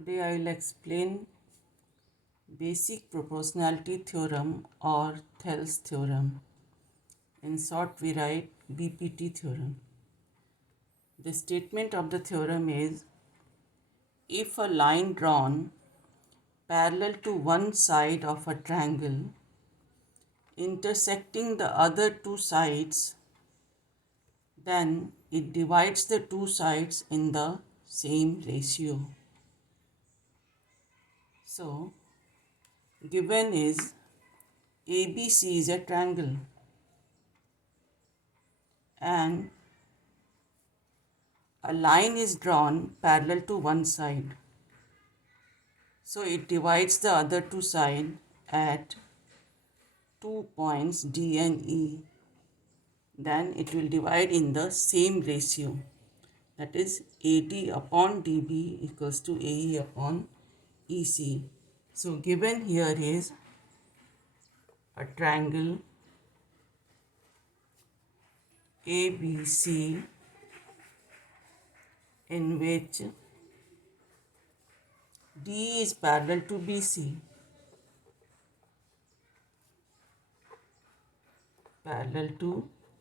Today I will explain basic proportionality theorem or Thales theorem. In short, we write BPT theorem. The statement of the theorem is, if a line drawn parallel to one side of a triangle intersecting the other two sides, then it divides the two sides in the same ratio. So, given is ABC is a triangle and a line is drawn parallel to one side. So it divides the other two sides at 2 points D and E. Then it will divide in the same ratio. That is AD upon DB equals to AE upon EC. So given here is a triangle ABC in which D is parallel to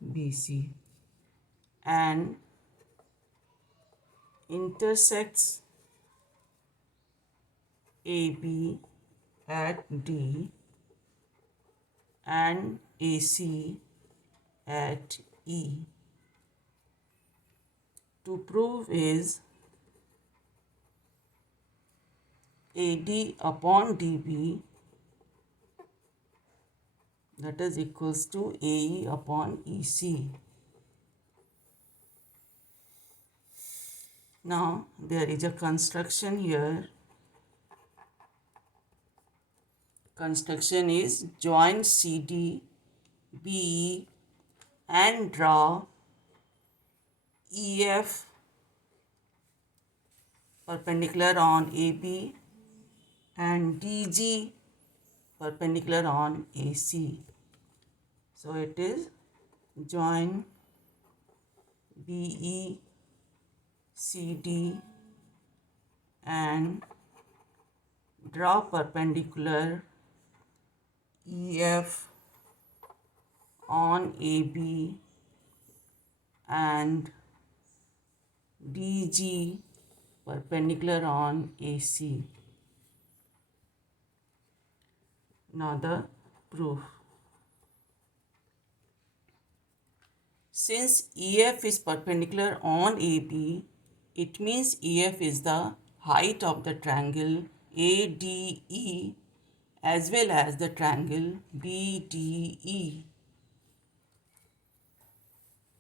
BC, and intersects AB at D and AC at E. To prove is AD upon DB, that is equals to AE upon EC. Now there is a construction here. Construction is join CD, BE and draw EF perpendicular on AB and DG perpendicular on AC. So it is join BE, CD and draw perpendicular EF on AB and DG perpendicular on AC. Now the proof. Since EF is perpendicular on AB, it means EF is the height of the triangle ADE as well as the triangle BDE.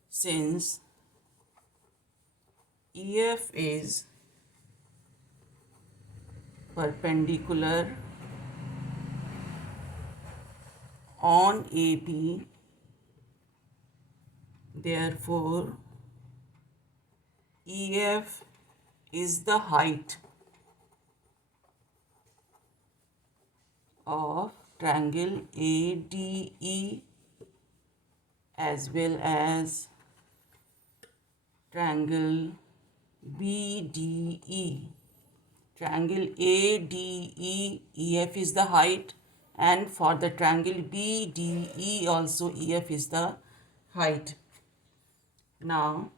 Since EF is perpendicular on AB, therefore EF is the height of triangle ADE as well as triangle BDE. Triangle ADE, EF is the height, and for the triangle BDE also EF is the height. Now,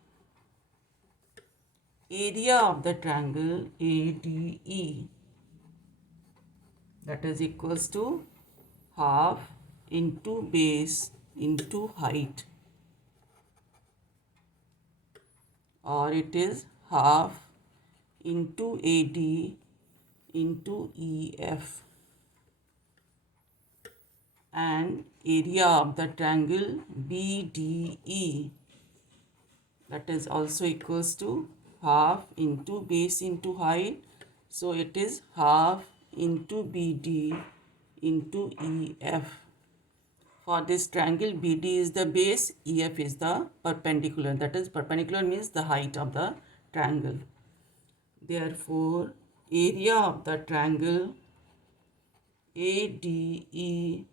area of the triangle ADE, that is equals to half into base into height, or it is half into AD into EF, and area of the triangle BDE, that is also equals to half into base into height, so it is half into BD into EF. For this triangle, BD is the base, EF is the perpendicular, that is perpendicular means the height of the triangle. Therefore, area of the triangle ADE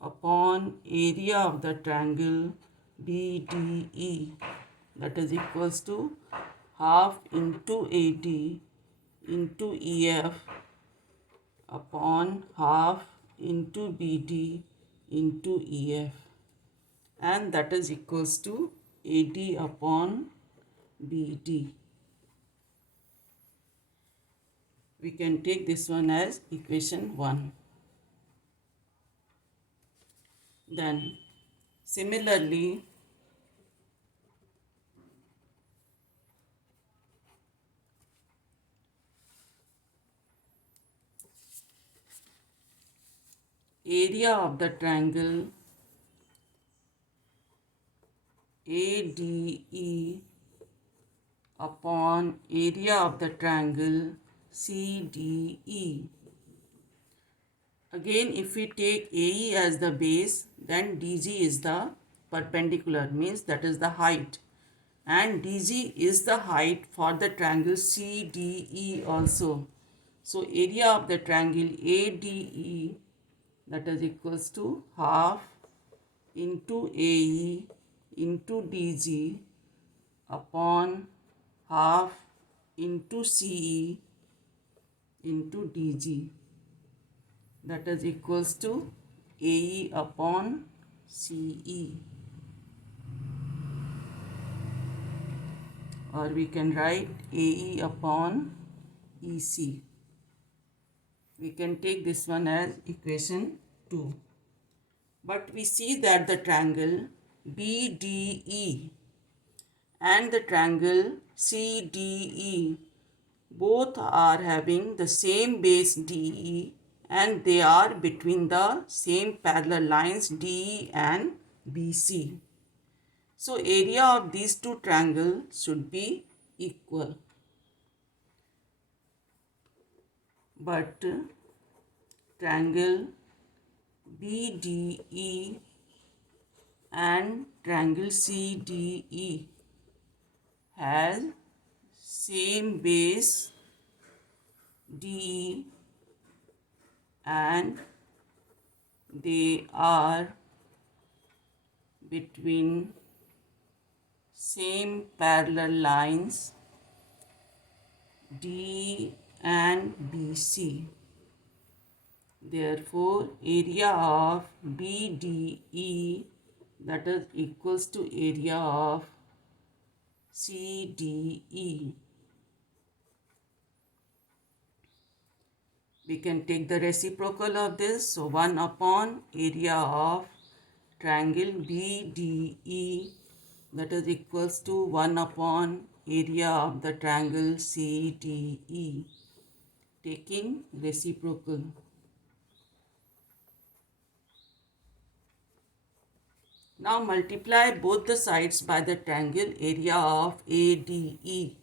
upon area of the triangle BDE, that is equals to half into AD into EF upon half into BD into EF, and that is equals to AD upon BD. We can take this one as equation 1. Then similarly, area of the triangle ADE upon area of the triangle CDE. Again, if we take AE as the base, then DG is the perpendicular, means that is the height, and DG is the height for the triangle CDE also. So area of the triangle ADE, that is equals to half into AE into DG upon half into CE into DG, that is equals to AE upon CE, or we can write AE upon EC. We can take this one as equation 2. But we see that the triangle BDE and the triangle CDE both are having the same base DE, and they are between the same parallel lines DE and BC. So area of these two triangles should be equal. But triangle BDE and triangle CDE has same base DE, and they are between same parallel lines D and BC. Therefore, area of BDE, that is equals to area of CDE. We can take the reciprocal of this. So 1 upon area of triangle BDE, that is equals to 1 upon area of the triangle CDE, taking reciprocal. Now multiply both the sides by the triangle area of ADE.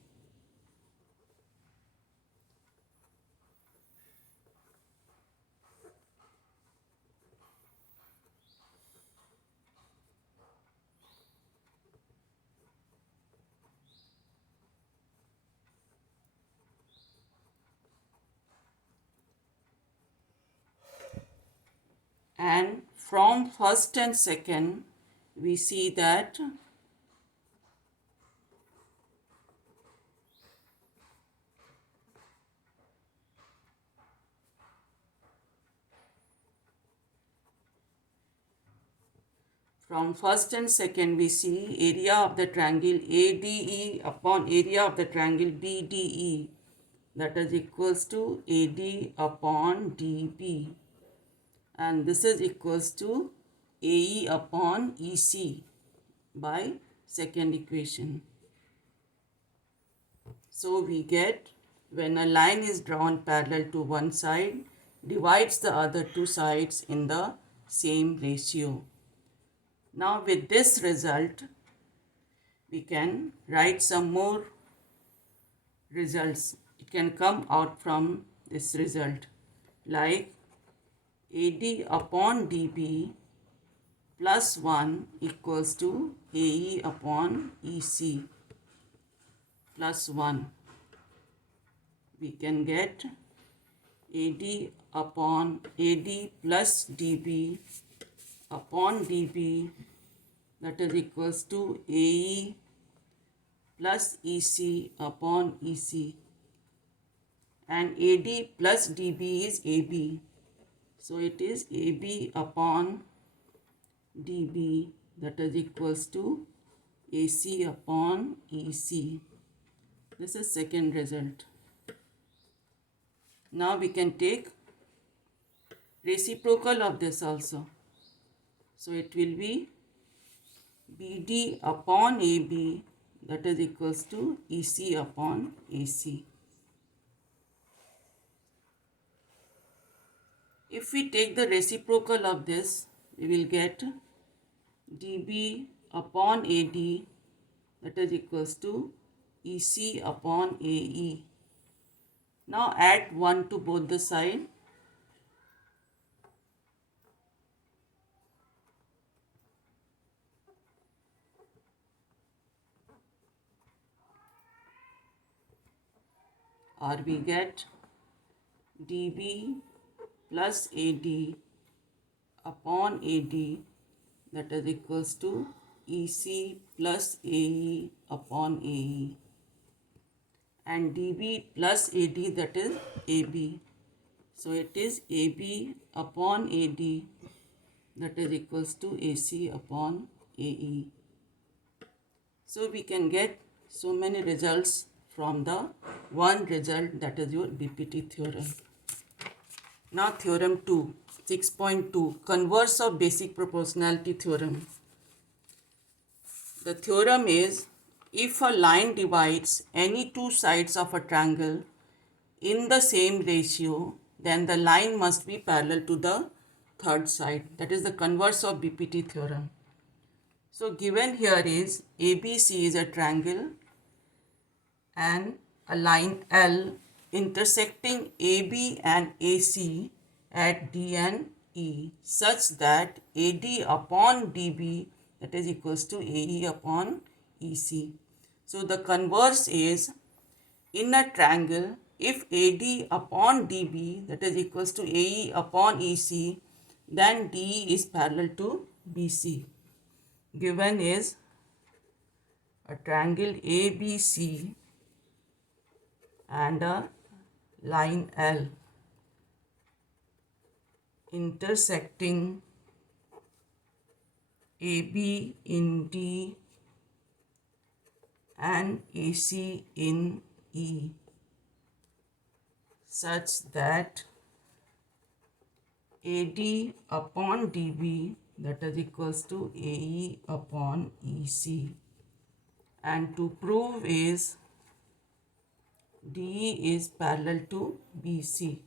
And from first and second, we see that from first and second we see area of the triangle ADE upon area of the triangle BDE, that is equals to AD upon DB, and this is equals to AE upon EC by second equation. So we get, when a line is drawn parallel to one side, divides the other two sides in the same ratio. Now with this result, we can write some more results. It can come out from this result, like AD upon DB plus 1 equals to AE upon EC plus 1. We can get AD upon AD plus DB upon DB, that is equals to AE plus EC upon EC. and AD plus DB is AB. So it is AB upon DB, that is equals to AC upon EC. This is second result. Now we can take reciprocal of this also. So it will be BD upon AB, that is equals to EC upon AC. If we take the reciprocal of this, we will get dB upon AD, that is equals to EC upon AE. Now add 1 to both the side. Or we get dB plus AD upon AD, that is equals to EC plus AE upon AE, and dB plus AD, that is AB. So it is AB upon AD, that is equals to AC upon AE. So we can get so many results from the one result, that is your BPT theorem. Now theorem 2, 6.2, converse of basic proportionality theorem. The theorem is, if a line divides any two sides of a triangle in the same ratio, then the line must be parallel to the third side. That is the converse of BPT theorem. So given here is ABC is a triangle and a line L intersecting AB and AC at D and E, such that AD upon DB, that is equals to AE upon EC. So the converse is, in a triangle, if AD upon DB, that is equals to AE upon EC, then DE is parallel to BC. Given is a triangle ABC and a line L intersecting AB in D and AC in E, such that AD upon DB, that is equals to AE upon EC, and to prove is DE is parallel to BC.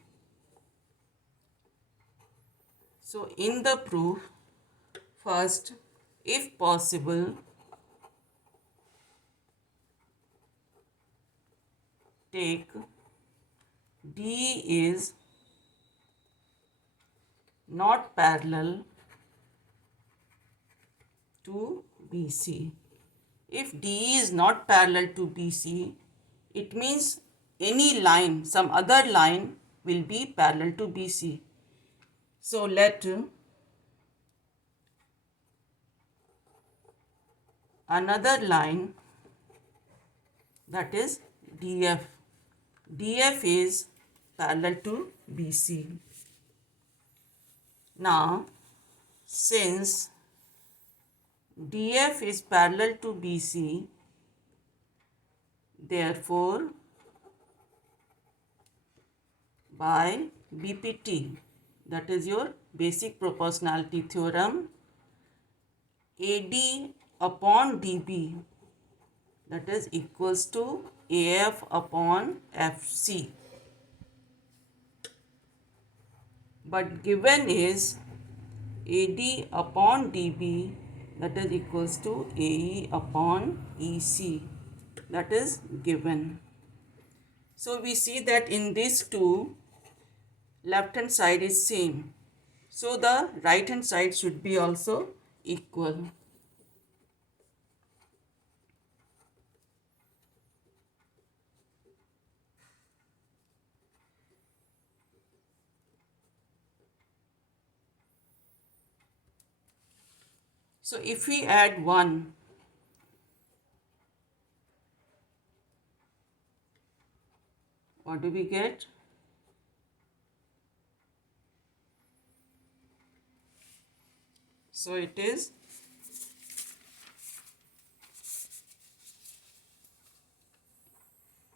So in the proof, first, if possible, take DE is not parallel to BC. If DE is not parallel to BC, it means any line, some other line will be parallel to BC. So let another line, that is DF. DF is parallel to BC. Now, since DF is parallel to BC, therefore, by BPT, that is your basic proportionality theorem, AD upon DB, that is equals to AF upon FC. But given is AD upon DB, that is equals to AE upon EC, that is given. So we see that in these two, left hand side is same. So the right hand side should be also equal. So if we add 1, what do we get? So it is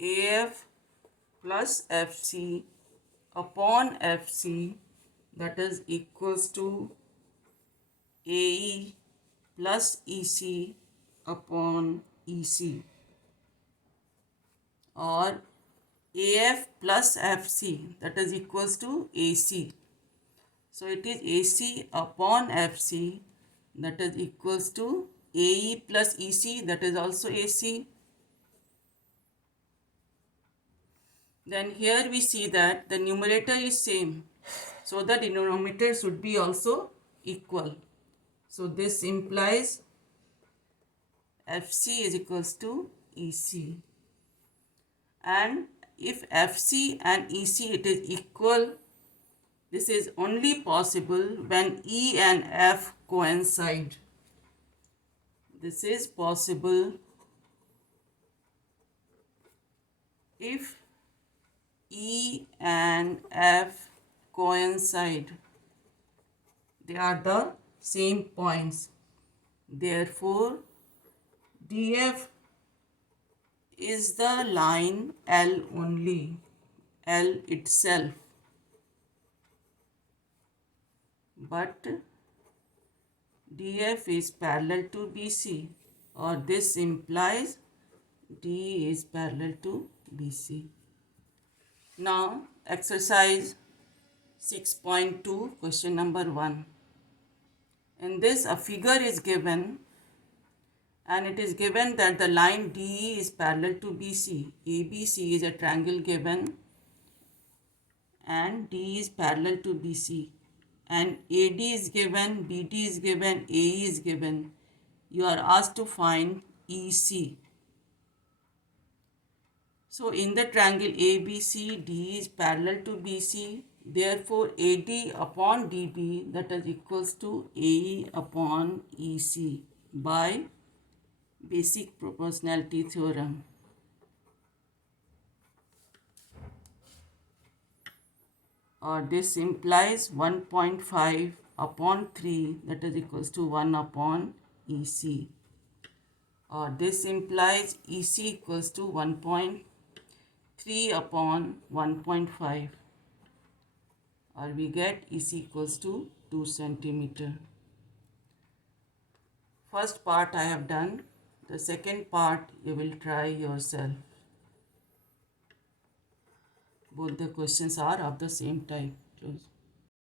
AF plus FC upon FC, that is equals to AE plus EC upon EC, or AF plus FC, that is equals to AC. So it is AC upon FC, that is equals to AE plus EC, that is also AC. Then here we see that the numerator is same, so the denominator should be also equal. So this implies FC is equals to EC. And if FC and EC it is equal, this is only possible when E and F coincide. This is possible if E and F coincide. They are the same points. Therefore, DF is the line L only, L itself. But DF is parallel to BC, or this implies D is parallel to BC. Now, exercise 6.2, question number 1. In this, a figure is given, and it is given that the line DE is parallel to BC. ABC is a triangle given, and D is parallel to BC. And AD is given, BD is given, AE is given. You are asked to find EC. So in the triangle ABC, D is parallel to BC. Therefore, AD upon DB, that is equals to AE upon EC by basic proportionality theorem. Or this implies 1.5 upon 3, that is equals to 1 upon EC. Or this implies EC equals to 1.3 upon 1.5. Or we get EC equals to 2 centimeter. First part I have done. The second part you will try yourself. Both the questions are of the same type. Close.